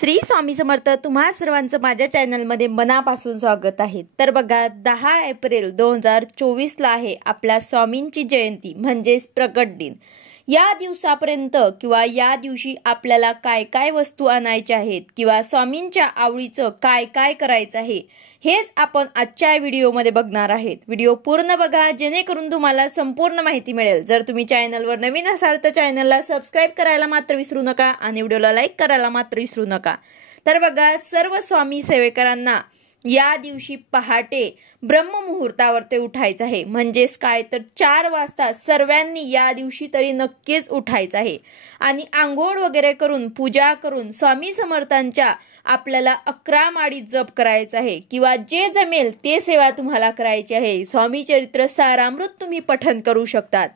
श्री स्वामी समर्थ। तुम्हा सर्वांचं माझ्या चॅनलमध्ये मनापासून स्वागत आहे। तर बघा 10 एप्रिल 2024 ला आहे आपल्या स्वामींची जयंती म्हणजेच प्रकट दिन। या दिवसापर्यंत किंवा या दिवशी आपल्याला काय काय वस्तू आणायच्या आहेत किंवा स्वामींच्या आवडीचं काय काय करायचं आहे हेच आपण आजच्या व्हिडिओमध्ये बघणार आहोत। व्हिडिओ पूर्ण बघा जेणेकरून तुम्हाला संपूर्ण माहिती मिळेल। जर तुम्ही चॅनलवर नवीन असाल तर चॅनलला सबस्क्राइब करायला मात्र विसरू नका आणि व्हिडिओला लाईक करायला मात्र विसरू नका। तर बघा सर्व स्वामी सेवेकरांना या दिवशी पहाटे ब्रह्ममुहूर्तावर ते उठायचं आहे। म्हणजेच काय तर 4 वाजता सर्वांनी या दिवशी तरी नक्कीच उठायचं आहे आणि आंघोळ वगैरे करून पूजा करून स्वामी समर्थांच्या आपल्याला 11 माळी जप करायचा आहे किंवा जे जमेल ते सेवा तुम्हाला करायची आहे। स्वामी चरित्र सारामृत तुम्ही पठण करू शकतात।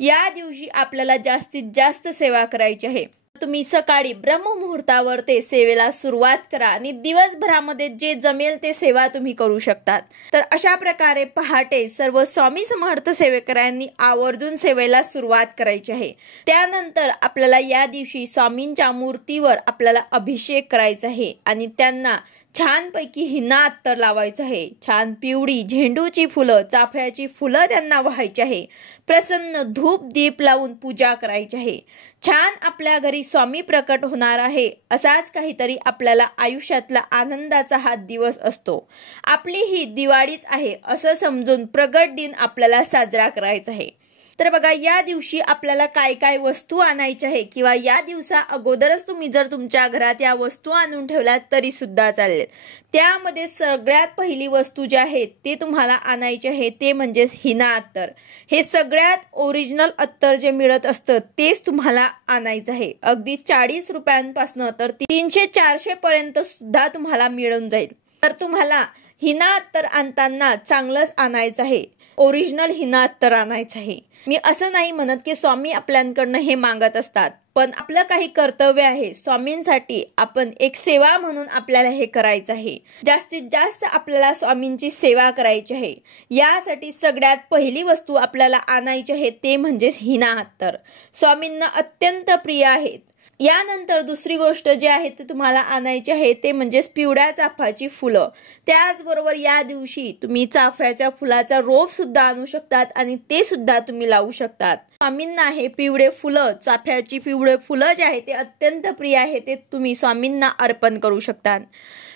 या दिवशी आपल्याला जास्तीत जास्त सेवा करायची आहे। तुम्ही सकाळी ब्रह्ममुहूर्तावर ते सेवेला सुरुवात करा आणि दिवसभरामध्ये जे जमेल ते सेवा तुम्ही करू शकतात। तर अशा प्रकारे पहाटे सर्व स्वामी समर्थ सेवेकरांनी आवर्जून सेवेला सुरुवात करायची आहे। त्यानंतर आपल्याला या दिवशी स्वामींच्या मूर्तीवर आपल्याला अभिषेक करायचा आहे आणि त्यांना छानपैकी हिना अत्तर लावायचं आहे। छान पिवळी झेंडूची फुलं चाफ्याची फुलं त्यांना वाहायची आहे। प्रसन्न धूप दीप लावून पूजा करायची आहे। छान आपल्या घरी स्वामी प्रकट होणार आहे असाच काहीतरी आपल्याला आयुष्यातला आनंदाचा हा दिवस असतो। आपली ही दिवाळीच आहे असं समजून प्रगट दिन आपल्याला साजरा करायचा आहे। तर बघा या दिवशी आपल्याला काय काय वस्तू आणायच्या आहे किंवा या दिवसा अगोदरच तुम्ही जर तुमच्या घरात या वस्तू आणून ठेवल्यात तरी सुद्धा चालेल। त्यामध्ये सगळ्यात पहिली वस्तू जी आहे ते तुम्हाला आणायचे आहे ते म्हणजे हिना अत्तर। हे सगळ्यात ओरिजिनल अत्तर जे मिळत असतं तेच तुम्हाला आणायचं आहे। अगदी 40 रुपयांपासून तर 300-400 पर्यंत सुद्धा तुम्हाला मिळून जाईल। तर तुम्हाला हिना अत्तर आणताना चांगलंच आणायचं आहे, ओरिजिनल हिना अत्तर आणायचं आहे। मी असं नाही म्हणत की स्वामी आपल्याकडनं हे मागत असतात, पण आपलं काही कर्तव्य आहे स्वामींसाठी। आपण एक सेवा म्हणून आपल्याला हे करायचं आहे। जास्तीत जास्त आपल्याला स्वामींची सेवा करायची आहे। यासाठी सगळ्यात पहिली वस्तू आपल्याला आणायची आहे ते म्हणजे हिना अत्तर। स्वामींना अत्यंत प्रिय आहेत। यानंतर दुसरी गोष्ट जी आहे ते तुम्हाला आणायची आहे ते म्हणजे पिवळ्या चाफ्याची फुलं। त्याचबरोबर या दिवशी तुम्ही चाफ्याच्या फुलाचा रोप सुद्धा आणू शकतात आणि ते सुद्धा तुम्ही लावू शकतात। स्वामींना हे पिवळे फुलं चाफ्याची पिवळे फुलं जे आहे ते अत्यंत प्रिय आहे, ते तुम्ही स्वामींना अर्पण करू शकतात।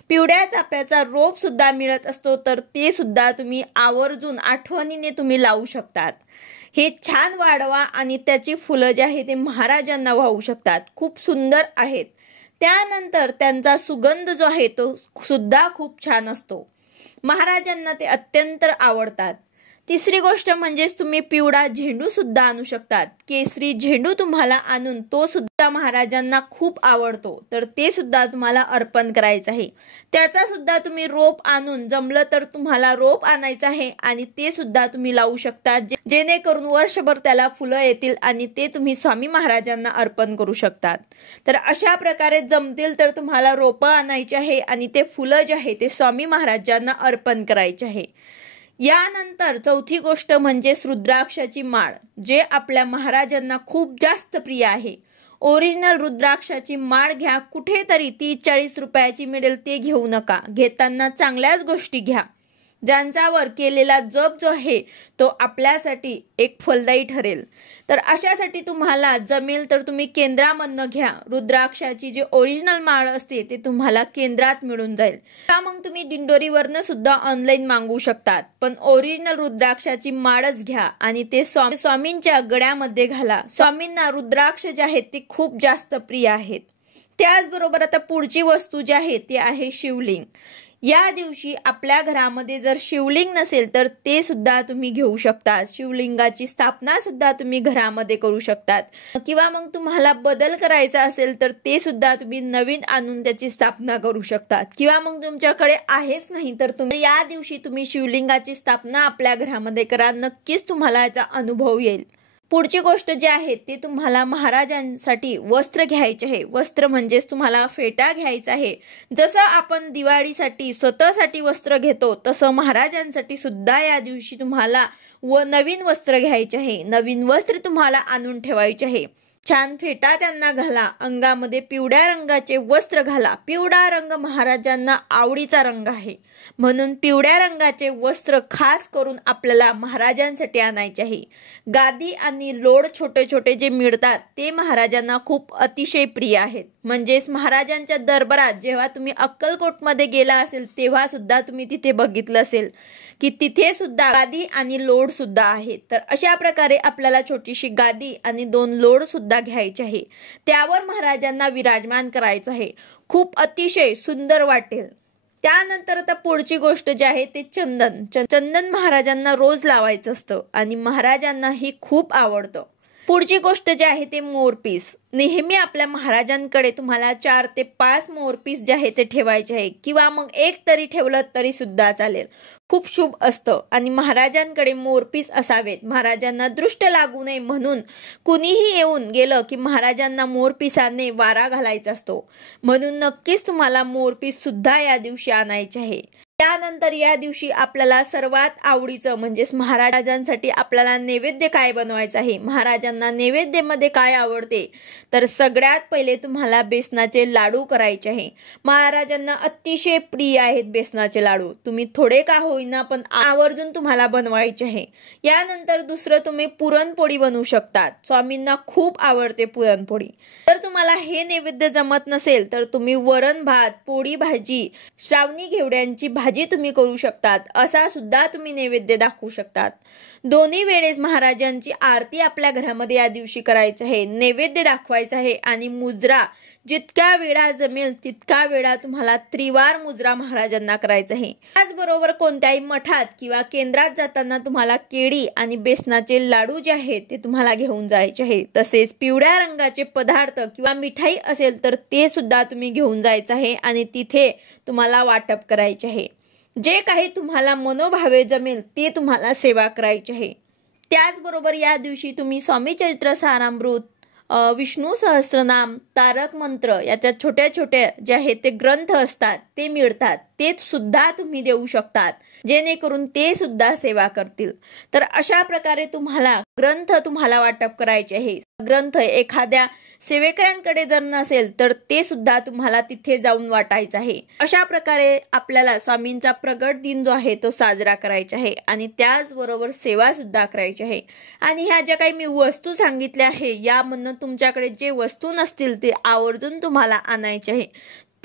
पिवळ्या चाफ्याचा रोप सुद्धा मिळत असतो तर ते सुद्धा तुम्ही आवर्जून आठवणीने तुम्ही लावू शकतात। हे छान वाढवा आणि त्याची फुलं जे आहे ते महाराजांना वाहू शकतात, खूप सुंदर आहेत। त्यानंतर त्यांचा सुगंध जो आहे तो सुद्धा खूप छान असतो, महाराजांना ते अत्यंत आवडतात। तिसरी गोष्ट म्हणजे तुम्ही पिवळा झेंडू सुद्धा आणू शकतात। केसरी झेंडू तुम्हाला आणून तो सुद्धा महाराजांना खूप आवडतो तर ते सुद्धा तुम्हाला अर्पण करायचं आहे। त्याचा सुद्धा तुम्ही रोप आणून जमलं तर तुम्हाला रोप आणायचं आहे आणि ते सुद्धा तुम्ही लावू शकता, जेणेकरून वर्षभर त्याला फुलं येतील आणि ते तुम्ही स्वामी महाराजांना अर्पण करू शकतात। तर अशा प्रकारे जमतील तर तुम्हाला रोपं आणायची आहे आणि ते फुलं जे आहे ते स्वामी महाराजांना अर्पण करायचे आहे। यानंतर चौथी गोष्ट म्हणजे रुद्राक्षाची माळ, जे आपल्या महाराजांना खूप जास्त प्रिय आहे। ओरिजिनल रुद्राक्षाची माळ घ्या। कुठेतरी 30-40 रुपयाची मिळेल ते घेऊ नका, घेताना चांगल्याच गोष्टी घ्या ज्यांच्यावर केलेला जप जो आहे तो आपल्यासाठी एक फलदायी ठरेल। तर अशासाठी तुम्हाला जमेल तर तुम्ही केंद्रामधनं घ्या। रुद्राक्षाची जी ओरिजिनल माळ असते ते तुम्हाला केंद्रात मिळून जाईल का मग तुम्ही दिंडोरीवरनं सुद्धा ऑनलाईन मागवू शकतात, पण ओरिजिनल रुद्राक्षाची माळच घ्या आणि ते स्वामींच्या गळ्यामध्ये घाला। स्वामींना रुद्राक्ष जे आहेत ते खूप जास्त प्रिय आहेत। त्याचबरोबर आता पुढची वस्तू जी आहे ती आहे शिवलिंग। या दिवशी आपल्या घरामध्ये जर शिवलिंग नसेल तर ते सुद्धा तुम्ही घेऊ शकता। शिवलिंगाची स्थापना सुद्धा तुम्ही घरामध्ये करू शकतात किंवा मग तुम्हाला बदल करायचा असेल तर ते सुद्धा तुम्ही नवीन आणून त्याची स्थापना करू शकतात किंवा मग तुमच्याकडे आहेच नाही तर तुम्ही या दिवशी तुम्ही शिवलिंगाची स्थापना आपल्या घरामध्ये करा, नक्कीच तुम्हाला याचा अनुभव येईल। पुढची गोष्ट जी आहे ते तुम्हाला महाराजांसाठी वस्त्र घ्यायचे आहे। वस्त्र म्हणजेच तुम्हाला फेटा घ्यायचा आहे। जसं आपण दिवाळीसाठी स्वतःसाठी वस्त्र घेतो तसं महाराजांसाठी सुद्धा या दिवशी तुम्हाला नवीन वस्त्र घ्यायचे आहे। नवीन वस्त्र तुम्हाला आणून ठेवायचे आहे। छान फेटा त्यांना घाला, अंगामध्ये पिवळ्या रंगाचे वस्त्र घाला. पिवळा रंग महाराजांना आवडीचा रंग आहे, म्हणून पिवळ्या रंगाचे वस्त्र खास करून आपल्याला महाराजांसाठी आणायचे आहे. गादी आणि लोड छोटे छोटे जे मिळतात ते महाराजांना खूप अतिशय प्रिय आहेत. म्हणजेच महाराजांच्या दरबारात जेव्हा तुम्ही अक्कलकोटमध्ये गेला असेल तेव्हा सुद्धा तुम्ही तिथे बघितलं असेल की तिथे सुद्धा गादी आणि लोड सुद्धा आहेत. तर अशा प्रकारे आपल्याला छोटीशी गादी आणि 2 लोड सुद्धा घ्यायचे आहे. त्यावर महाराजांना विराजमान करायचं आहे. खूप अतिशय सुंदर वाटेल. त्यानंतर आता पुढची गोष्ट जी आहे ते चंदन. चंदन महाराजांना रोज लावायचं असतं आणि महाराजांना हे खूप आवडतं. पुढची गोष्ट जी आहे ते मोरपीस. नेहमी आपल्या महाराजांकडे तुम्हाला 4 ते 5 मोरपीस जे आहे ते ठेवायचे आहे, किंवा मग एक तरी ठेवलं तरी सुद्धा चालेल. खूप शुभ असतं आणि महाराजांकडे मोरपीस असावेत. महाराजांना दृष्ट लागू नये म्हणून कुणीही येऊन गेलं की महाराजांना मोरपिसाने वारा घालायचा असतो. म्हणून नक्कीच तुम्हाला मोरपीस सुद्धा या दिवशी आणायचे आहे. त्यानंतर या दिवशी आपल्याला सर्वात आवडीचं म्हणजेच महाराजांसाठी आपल्याला नैवेद्य काय बनवायचं आहे. महाराजांना नैवेद्यामध्ये काय आवडते, तर सगळ्यात पहिले तुम्हाला बेसनाचे लाडू करायचे आहे. महाराजांना अतिशय प्रिय आहेत बेसनाचे लाडू. तुम्ही थोडे का होईना पण आवर्जून तुम्हाला बनवायचे आहे. यानंतर दुसरं तुम्ही पुरणपोळी बनवू शकतात. स्वामींना खूप आवडते पुरणपोळी. जर तुम्हाला हे नैवेद्य जमत नसेल तर तुम्ही वरण भात, पोळी भाजी, श्रावणी घेवड्यांची भाजी तुम्ही करू शकतात. असा सुद्धा तुम्ही नैवेद्य दाखवू शकतात. दोन्ही वेळेस महाराजांची आरती आपल्या घरामध्ये या दिवशी करायचं आहे, नैवेद्य दाखवायचा आहे आणि मुजरा जितक्या वेळा जमेल तितका वेळा तुम्हाला त्रिवार मुजरा महाराजांना करायचा आहे. त्याचबरोबर कोणत्याही मठात किंवा केंद्रात जाताना तुम्हाला केळी आणि बेसनाचे लाडू जे आहेत ते तुम्हाला घेऊन जायचे आहे. तसेच पिवळ्या रंगाचे पदार्थ किंवा मिठाई असेल तर ते सुद्धा तुम्ही घेऊन जायचं आहे आणि तिथे तुम्हाला वाटप करायचे आहे. जे काही तुम्हाला मनोभावे जमेल ते तुम्हाला सेवा करायची आहे. त्याचबरोबर या दिवशी तुम्ही स्वामी चरित्र सारामृत, विष्णू सहस्रनाम, तारक मंत्र याच्या छोट्या छोट्या जे आहेत ते ग्रंथ असतात ते मिळतात, ते सुद्धा तुम्ही देऊ शकतात, जेणेकरून ते सुद्धा सेवा करतील. तर अशा प्रकारे तुम्हाला ग्रंथ तुम्हाला वाटप करायचे आहे. ग्रंथ एखाद्या सेवेकऱ्यांकडे जर नसेल तर ते सुद्धा तुम्हाला तिथे जाऊन वाटायचं आहे. अशा प्रकारे आपल्याला स्वामींचा प्रगट दिन जो आहे तो साजरा करायचा आहे आणि त्याचबरोबर सेवा सुद्धा करायची आहे. आणि ह्या ज्या काही मी वस्तू सांगितल्या आहे यामधून तुमच्याकडे जे वस्तू नसतील ते आवर्जून तुम्हाला आणायचे आहे.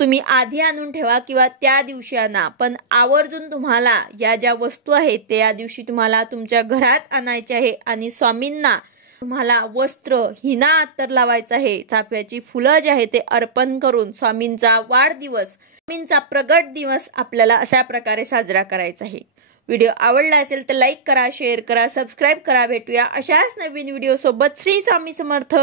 तुम्ही आधी आणून ठेवा किंवा त्या दिवशी आणा, पण आवर्जून तुम्हाला या ज्या वस्तू आहेत ते या दिवशी तुम्हाला तुमच्या घरात आणायचे आहे. आणि स्वामींना तुम्हाला वस्त्र, हिना अत्तर लावायचं आहे. चाफ्याची फुलं जे आहे ते अर्पण करून स्वामींचा वाढदिवस, स्वामींचा प्रगट दिवस आपल्याला अशा प्रकारे साजरा करायचा आहे. व्हिडिओ आवडला असेल तर लाईक करा, शेअर करा, सबस्क्राईब करा. भेटूया अशाच नवीन व्हिडिओ सोबत. श्री स्वामी समर्थ.